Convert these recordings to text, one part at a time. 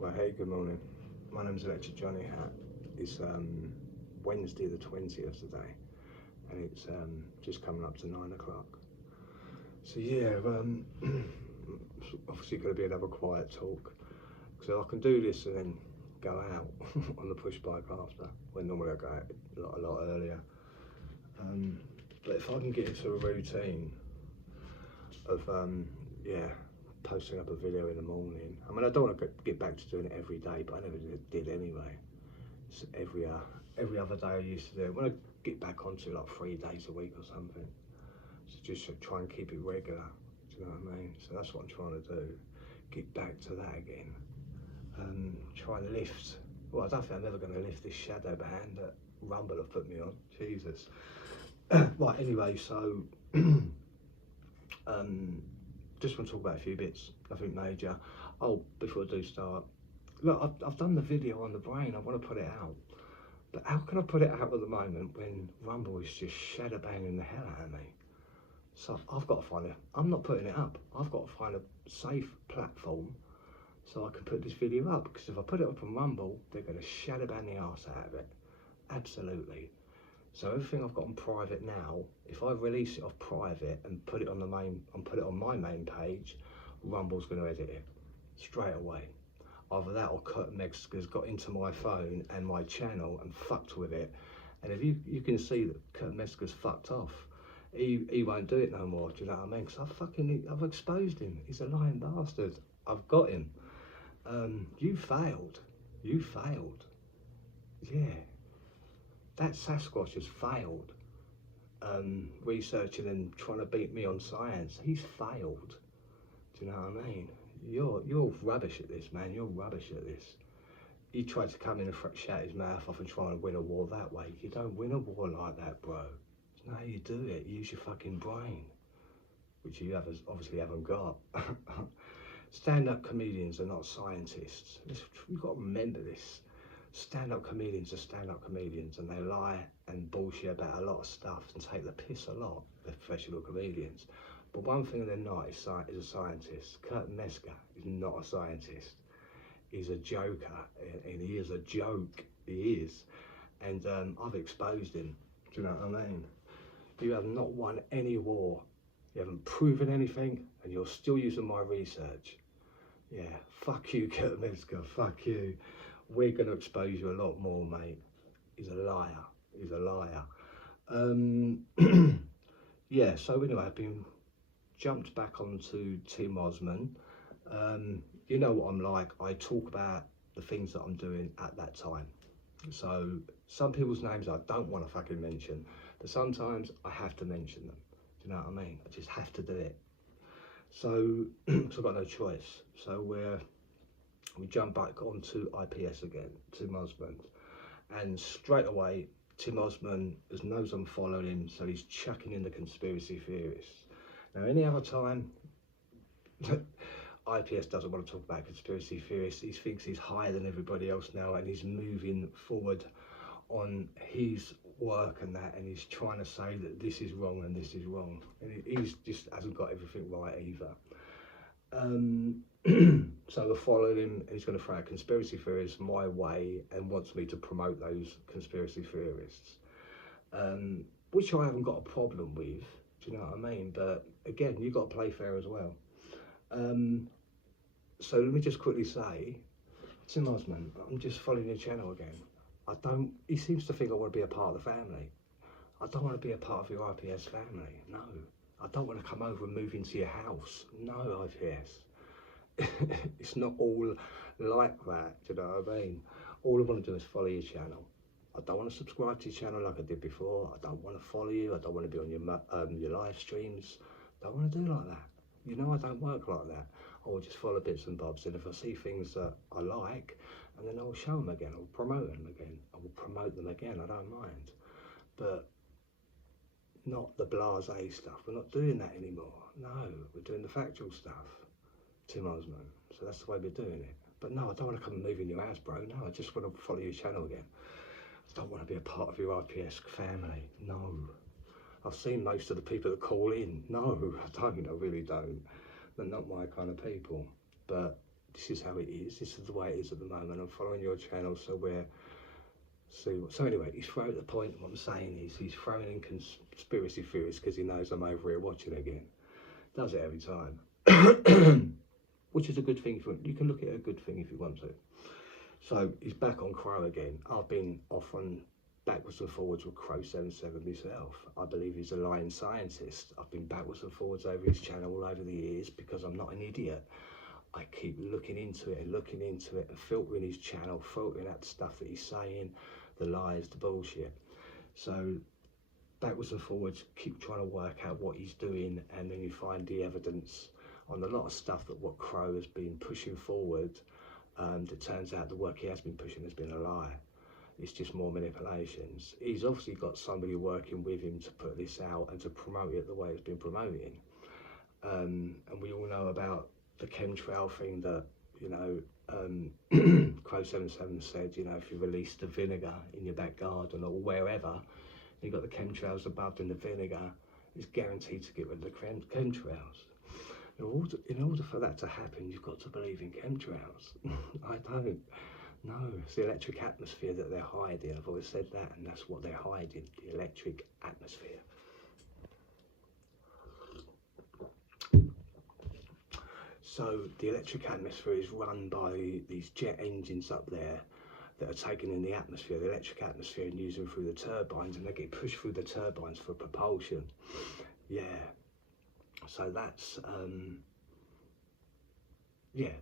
Well, hey, good morning. My name's Electric Johnny Hat. It's Wednesday the 20th today, and it's just coming up to 9 o'clock. So yeah, obviously going to be another quiet talk, so I can do this and then go out on the push bike after, when normally I go out a lot earlier. But if I can get into a routine of posting up a video in the morning. I mean, I don't want to get back to doing it every day, but I never did anyway. It's every other day I used to do it. When I get back onto like 3 days a week or something, so just try and keep it regular. Do you know what I mean? So that's what I'm trying to do. Get back to that again. Try and lift. Well, I don't think I'm ever going to lift this shadow band that Rumble have put me on. Jesus. Right. Anyway, so. Just want to talk about a few bits, nothing major. Oh, before I do start, look, I've done the video on the brain, I want to put it out. But how can I put it out at the moment when Rumble is just shadow banging the hell out of me? So I've got to find it. I'm not putting it up. I've got to find a safe platform so I can put this video up. Because if I put it up on Rumble, they're going to shadow bang the arse out of it. Absolutely. So everything I've got on private now, if I release it off private and put it on the main and put it on my main page, Rumble's going to edit it straight away. Either that or Kurt Metzger's got into my phone and my channel and fucked with it. And if you can see that Kurt Metzger's fucked off, he won't do it no more. Do you know what I mean? Because I've exposed him. He's a lying bastard. I've got him. You failed. You failed. Yeah. That Sasquatch has failed researching and trying to beat me on science. He's failed. Do you know what I mean? You're rubbish at this, man. You're rubbish at this. He tried to come in and shout his mouth off and try and win a war that way. You don't win a war like that, bro. It's not how you do it. You use your fucking brain, which you obviously haven't got. Stand-up comedians are not scientists. You've got to remember this. Stand-up comedians are stand-up comedians, and they lie and bullshit about a lot of stuff and take the piss a lot, the professional comedians. But one thing they're not is a scientist. Kurt Metzger is not a scientist. He's a joker, and he is a joke. He is. And I've exposed him. Do you know what I mean? You have not won any war. You haven't proven anything, and you're still using my research. Yeah, fuck you, Kurt Metzger, fuck you. We're going to expose you a lot more, mate. He's a liar. He's a liar. Yeah, so anyway, I've been jumped back onto Tim Osman. You know what I'm like. I talk about the things that I'm doing at that time. So some people's names I don't want to fucking mention, but sometimes I have to mention them. Do you know what I mean? I just have to do it. So, I've got no choice. So we jump back onto IPS again, Tim Osman, and straight away Tim Osman knows I'm following him, so he's chucking in the conspiracy theorists. Now any other time IPS doesn't want to talk about conspiracy theorists. He thinks he's higher than everybody else now, and he's moving forward on his work and that, and he's trying to say that this is wrong and this is wrong, and he's just hasn't got everything right either. So we're following him, and he's going to throw out conspiracy theories my way and wants me to promote those conspiracy theorists, which I haven't got a problem with. Do you know what I mean? But again, you've got to play fair as well. So let me just quickly say, Tim Osman, I'm just following your channel again. He seems to think I want to be a part of the family. I don't want to be a part of your IPS family, no. I don't want to come over and move into your house, no, IPS. It's not all like that, do you know what I mean? All I want to do is follow your channel. I don't want to subscribe to your channel like I did before. I don't want to follow you. I don't want to be on your live streams. Don't want to do like that. You know I don't work like that. I will just follow bits and bobs, and if I see things that I like, and then I'll show them again, I'll promote them again. I will promote them again, I don't mind. But not the blasé stuff. We're not doing that anymore. No, we're doing the factual stuff. Tim Osman. So that's the way we're doing it. But no, I don't want to come and move in your house, bro. No, I just want to follow your channel again. I don't want to be a part of your IPS family. No. I've seen most of the people that call in. No, I don't. I really don't. They're not my kind of people. But this is how it is. This is the way it is at the moment. I'm following your channel, so we're so anyway, he's thrown the point. What I'm saying is he's throwing in conspiracy theories because he knows I'm over here watching again. Does it every time, which is a good thing. You can look at it a good thing if you want to. So he's back on Crow again. I've been off on backwards and forwards with Crow 77 myself. I believe he's a lying scientist. I've been backwards and forwards over his channel all over the years because I'm not an idiot. I keep looking into it and filtering his channel, filtering out the stuff that he's saying, the lies, the bullshit. So backwards and forwards, keep trying to work out what he's doing, and then you find the evidence on a lot of stuff that what Crow has been pushing forward. It turns out the work he has been pushing has been a lie. It's just more manipulations. He's obviously got somebody working with him to put this out and to promote it the way it's been promoting. And we all know about the chemtrail thing that, you know, Crow 77 said, you know, if you release the vinegar in your back garden or wherever, you've got the chemtrails above in the vinegar, it's guaranteed to get rid of the chemtrails. In order for that to happen, you've got to believe in chemtrails. I don't. No, it's the electric atmosphere that they're hiding. I've always said that, and that's what they're hiding, the electric atmosphere. So the electric atmosphere is run by these jet engines up there that are taken in the atmosphere, the electric atmosphere, and using through the turbines, and they get pushed through the turbines for propulsion. Yeah. So that's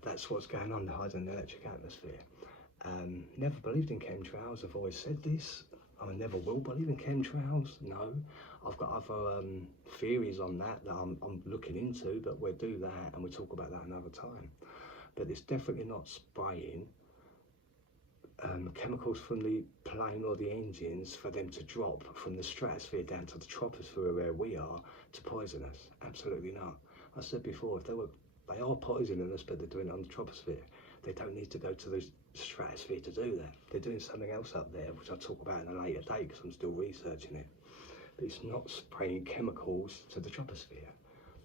that's what's going on, hiding the electric atmosphere. Never believed in chemtrails. I've always said this. I never will believe in chemtrails. No, I've got other theories on that I'm looking into, but we'll do that and we'll talk about that another time. But it's definitely not spraying chemicals from the plane or the engines for them to drop from the stratosphere down to the troposphere where we are to poison us. Absolutely not. I said before, if they are poisoning us, but they're doing it on the troposphere. They don't need to go to the stratosphere to do that. They're doing something else up there, which I'll talk about in a later date because I'm still researching it. But it's not spraying chemicals to the troposphere.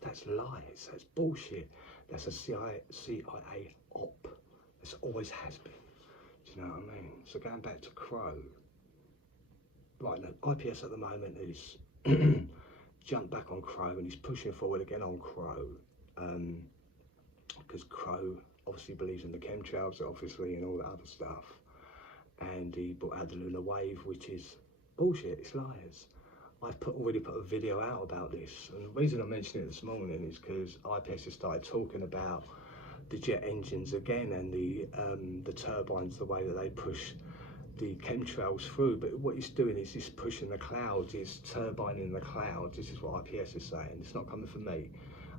That's lies. That's bullshit. That's a CIA op. This always has been. Do you know what I mean? So going back to Crow, right, now IPS at the moment is jumped back on Crow and he's pushing forward again on Crow, because Crow obviously believes in the chemtrails, obviously, and all that other stuff. And he brought out the lunar wave, which is bullshit. It's lies. I've already put a video out about this, and the reason I mentioned it this morning is because IPS has started talking about the jet engines again and the turbines, the way that they push the chemtrails through. But what it's doing is it's pushing the clouds, it's turbining the clouds. This is what IPS is saying. It's not coming from me.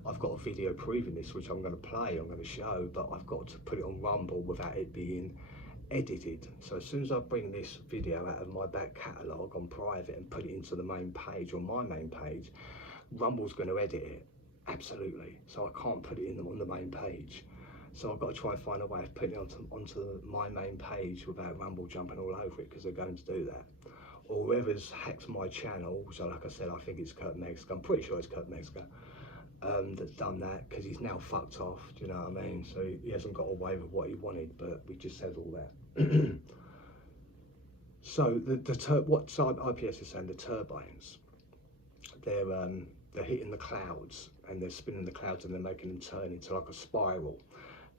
I've got a video proving this, which I'm going to play, I'm going to show, but I've got to put it on Rumble without it being edited. So as soon as I bring this video out of my back catalogue on private and put it into the main page, on my main page, Rumble's going to edit it. Absolutely. So I can't put it on the main page. So I've got to try and find a way of putting it onto my main page without Rumble jumping all over it, because they're going to do that. Or whoever's hacked my channel, so like I said, I think it's Kurt Mexico, I'm pretty sure it's Kurt Mexico, that's done that, because he's now fucked off, do you know what I mean? So he hasn't got away with what he wanted, but we just said all that. So what IPS is saying, the turbines, they're hitting the clouds and they're spinning the clouds and they're making them turn into like a spiral.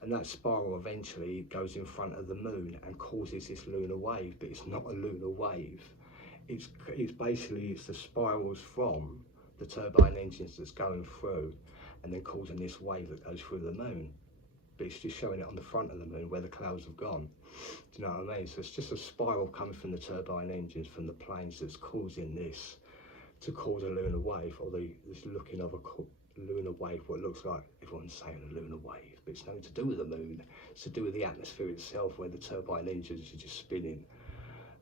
And that spiral eventually goes in front of the moon and causes this lunar wave, but it's not a lunar wave. It's basically the spirals from the turbine engines that's going through and then causing this wave that goes through the moon. But it's just showing it on the front of the moon where the clouds have gone. Do you know what I mean? So it's just a spiral coming from the turbine engines, from the planes, that's causing this to cause a lunar wave, or this looking of a lunar wave, what looks like, everyone's saying a lunar wave, but it's nothing to do with the moon. It's to do with the atmosphere itself, where the turbine engines are just spinning.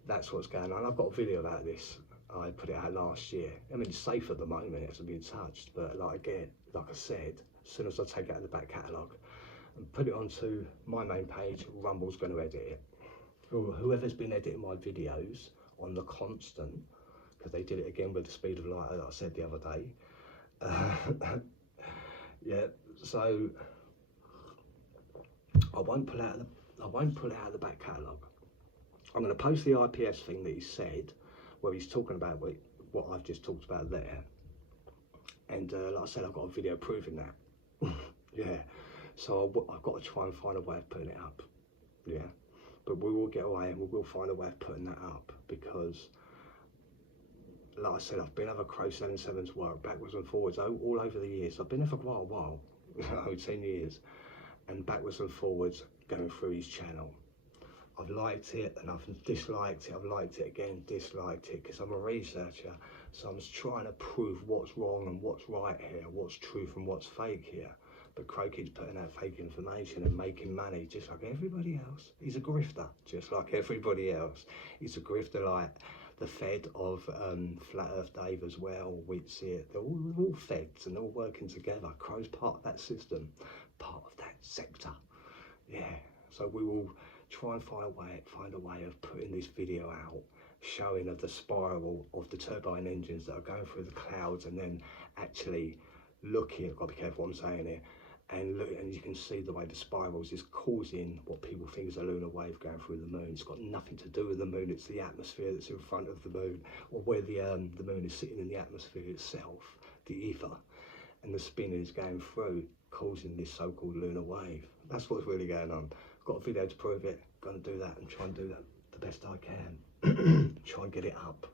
That's what's going on. I've got a video about this. I put it out last year. I mean, it's safe at the moment, it hasn't been touched, but like I said, as soon as I take it out of the back catalogue and put it onto my main page, Rumble's going to edit it. Or whoever's been editing my videos on the constant, because they did it again with the speed of light, as I said the other day. Yeah, so I won't pull out of the back catalogue. I'm going to post the IPS thing that he said, where he's talking about what I've just talked about there. And like I said, I've got a video proving that. Yeah. So I've got to try and find a way of putting it up. Yeah. But we will get away and we will find a way of putting that up, because like I said, I've been over Crow 77's work backwards and forwards all over the years. I've been there for quite a while, 10 years, and backwards and forwards going through his channel. I've liked it and I've disliked it, I've liked it again, disliked it, because I'm a researcher, so I'm just trying to prove what's wrong and what's right here, what's truth and what's fake here. But Crow keeps putting out fake information and making money just like everybody else. He's a grifter, just like everybody else. He's a grifter like the Fed of Flat Earth Dave as well, Witsit. They're all feds and they're all working together. Crow's part of that system, part of that sector. Yeah, so we will try and find a way of putting this video out, showing of the spiral of the turbine engines that are going through the clouds, and then actually looking, I've got to be careful what I'm saying here, and look, and you can see the way the spirals is causing what people think is a lunar wave going through the moon. It's got nothing to do with the moon, it's the atmosphere that's in front of the moon, or where the moon is sitting in the atmosphere itself, the ether, and the spin is going through, causing this so-called lunar wave. That's what's really going on. I've got a video to prove it, going to do that and try and do that the best I can. Try and get it up.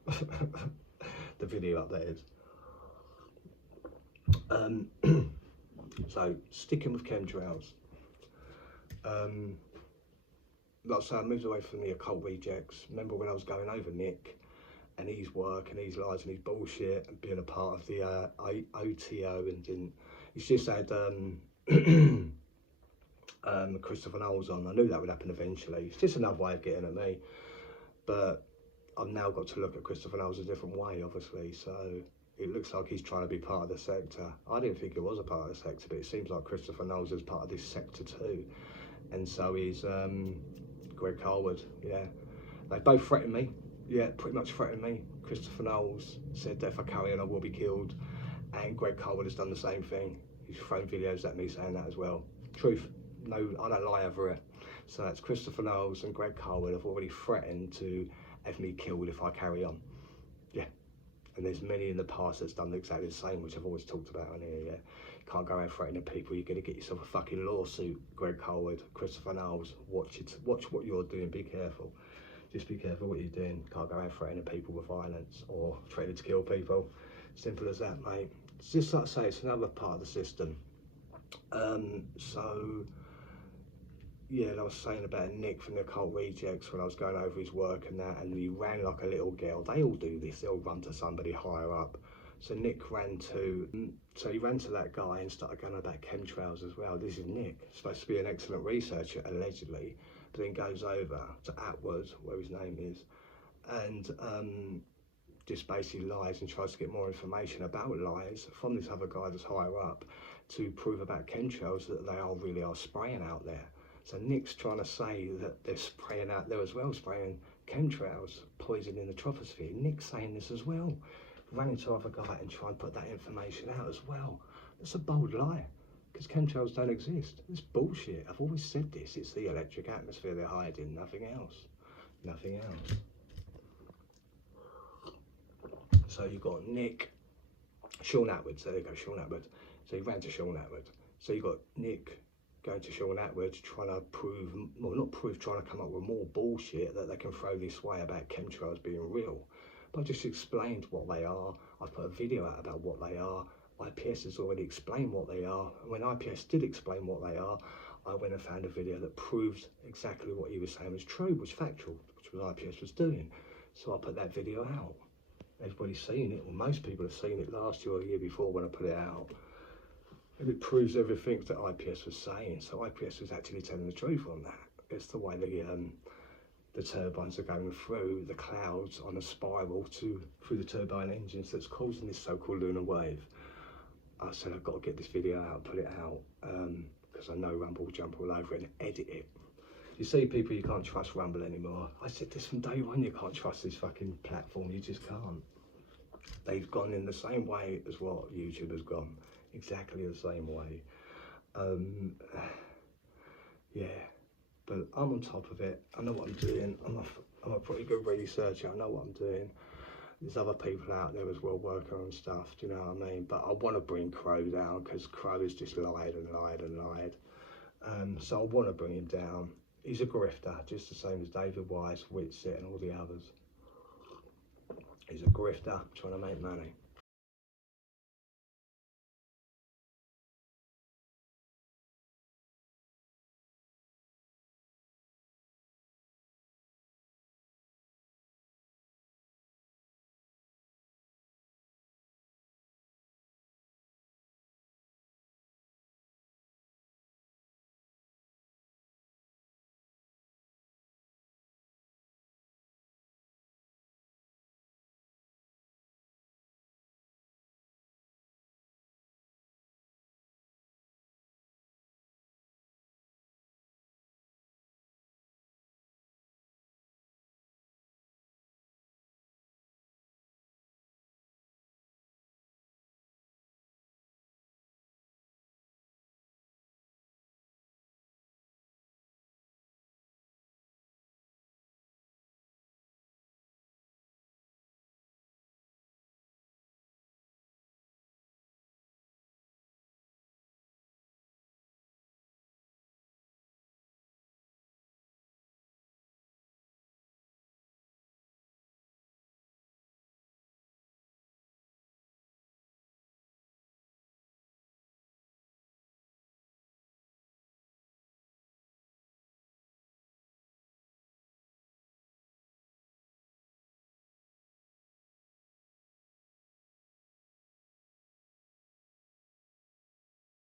The video up, that is. So sticking with chemtrails, like I say, I moved away from the occult rejects. Remember when I was going over Nick and his work and his lies and his bullshit and being a part of the OTO, and didn't, he's just had Christopher Knowles on. I knew that would happen eventually. It's just another way of getting at me, but I've now got to look at Christopher Knowles a different way, obviously. So it looks like he's trying to be part of the sector. I didn't think he was a part of the sector, but it seems like Christopher Knowles is part of this sector too. And so is Greg Carwood. Yeah, they both threatened me. Yeah, pretty much threatened me. Christopher Knowles said that if I carry on I will be killed, and Greg Carwood has done the same thing. He's thrown videos at me saying that as well. Truth, no, I don't lie over it. So that's Christopher Knowles and Greg Carwood have already threatened to have me killed if I carry on. Yeah. And there's many in the past that's done exactly the same, which I've always talked about on here. Yeah, you can't go around threatening people. You're going to get yourself a fucking lawsuit. Greg Carwood, Christopher Knowles, watch what you're doing. Be careful. Just be careful what you're doing. Can't go around threatening people with violence or threatening to kill people. Simple as that, mate. It's just like I say, it's another part of the system. So yeah, and I was saying about Nick from the Occult Rejects when I was going over his work and that, and he ran like a little girl. They all do this, they'll run to somebody higher up. So Nick ran to that guy and started going about chemtrails as well. This is Nick, supposed to be an excellent researcher, allegedly, but then goes over to Atwood, where his name is, and just basically lies and tries to get more information about lies from this other guy that's higher up to prove about chemtrails that they really are spraying out there. So Nick's trying to say that they're spraying out there as well, spraying chemtrails, poisoning the troposphere. Nick's saying this as well. Running to other guy and try and put that information out as well. That's a bold lie, because chemtrails don't exist. It's bullshit. I've always said this. It's the electric atmosphere they're hiding, nothing else. Nothing else. So you've got Nick, Sean Atwood. So there you go, Sean Atwood. So he ran to Sean Atwood. So you've got Nick going to Sean Atwood, trying to prove, well not prove, trying to come up with more bullshit that they can throw this way about chemtrails being real. But I've just explained what they are. I've put a video out about what they are. IPS has already explained what they are. And when IPS did explain what they are, I went and found a video that proves exactly what he was saying was true, was factual, which was IPS was doing. So I put that video out. Everybody's seen it, or most people have seen it last year or the year before when I put it out. And it proves everything that IPS was saying. So IPS was actually telling the truth on that. It's the way the turbines are going through the clouds on a spiral through the turbine engines that's causing this so-called lunar wave. I said I've got to get this video out, put it out, because I know Rumble will jump all over it and edit it. You see, people, you can't trust Rumble anymore. I said this from day one, you can't trust this fucking platform, you just can't. They've gone in the same way as what YouTube has gone. Exactly the same way. Yeah, But I'm on top of it. I know what I'm doing. I'm a pretty good researcher. I know what I'm doing. There's other people out there as well working on stuff, do you know what I mean? But I want to bring Crow down because Crow has just lied and lied and lied. So I want to bring him down. He's a grifter, just the same as David Weiss, Whitsitt and all the others. He's a grifter trying to make money.